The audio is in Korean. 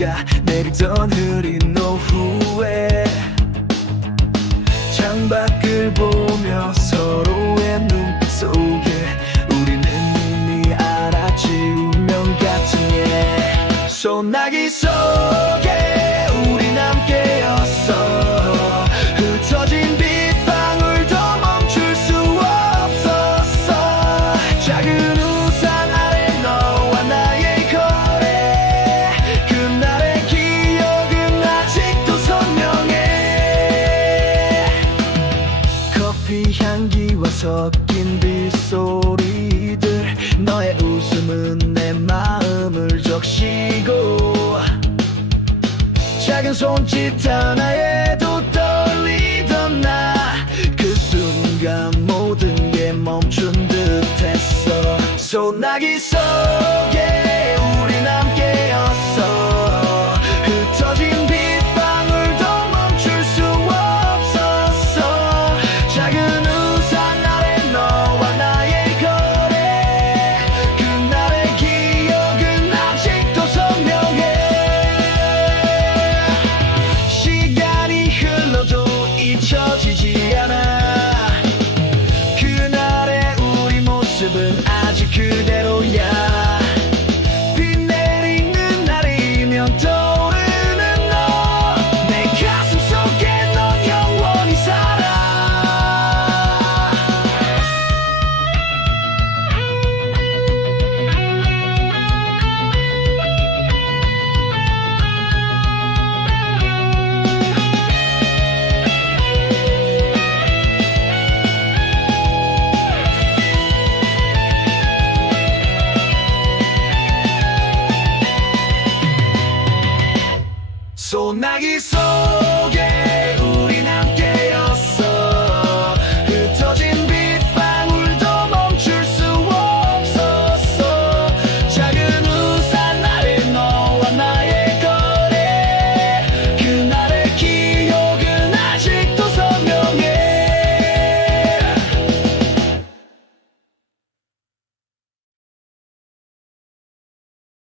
걷던 흐린 오후에 창밖을 보며 서로의 눈빛 속에 우리는 이미 알았지 운명 같은 예 소나기 속에 우린 함께 섞인 빗소리들 너의 웃음은 내 마음을 적시고 작은 손짓 하나에도 떨리던 나 그 순간 모든 게 멈춘 듯했어. 소나기 속 Indiana 소나기 속에.